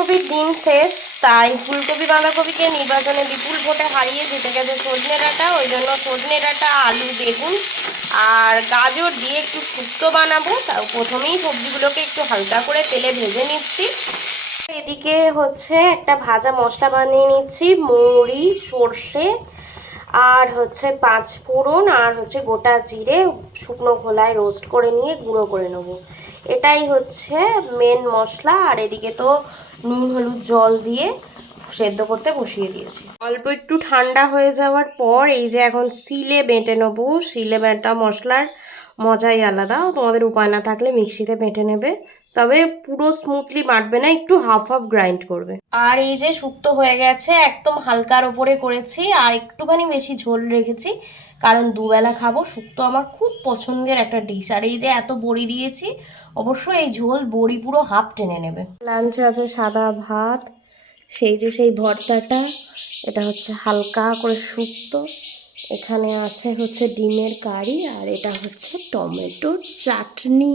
বাঁধাকপির দিন শেষ, তাই ফুলকপি বাঁধাকপিকে নির্বাচনে বিপুল ভোটে হারিয়ে জিতে গেছে সজনে ডাঁটা। ওই জন্য সজনে ডাঁটা, আলু, বেগুন আর গাজর দিয়ে একটু শুক্তো বানাবো। তাও প্রথমেই সবজিগুলোকে একটু হালকা করে তেলে ভেজে নিচ্ছি। এদিকে হচ্ছে একটা ভাজা মশলা বানিয়ে নিচ্ছি, মৌরি, সর্ষে আর হচ্ছে 5 ফোড়ন আর হচ্ছে গোটা জিরে শুকনো খোলায় রোস্ট করে নিয়ে গুঁড়ো করে নেব। এটাই হচ্ছে মেন মশলা। আর এদিকে তো নুন হলুদ জল দিয়ে সেদ্ধ করতে বসিয়ে দিয়েছি। অল্প একটু ঠান্ডা হয়ে যাওয়ার পর এই যে এখন শিলে বেটে নেবো। শিলে বাটা মশলার মজাই আলাদা। তোমাদের উপায় না থাকলে মিক্সিতে বেটে নেবে, তবে পুরো স্মুথলি বাটবে না, একটু হাফ হাফ গ্রাইন্ড করবে। আর এই যে শুক্তো হয়ে গেছে, একদম হালকার ওপরে করেছি আর একটুখানি বেশি ঝোল রেখেছি, কারণ দুবেলা খাবো। শুক্তো আমার খুব পছন্দের একটা ডিশ। আর এই যে এত বড়ি দিয়েছি, অবশ্যই এই ঝোল বড়ি পুরো হাফ টেনে নেবে। লাঞ্চে আছে সাদা ভাত, সেই ভর্তাটা, এটা হচ্ছে হালকা করে শুক্তো, এখানে আছে হচ্ছে ডিমের কারি আর এটা হচ্ছে টমেটোর চাটনি।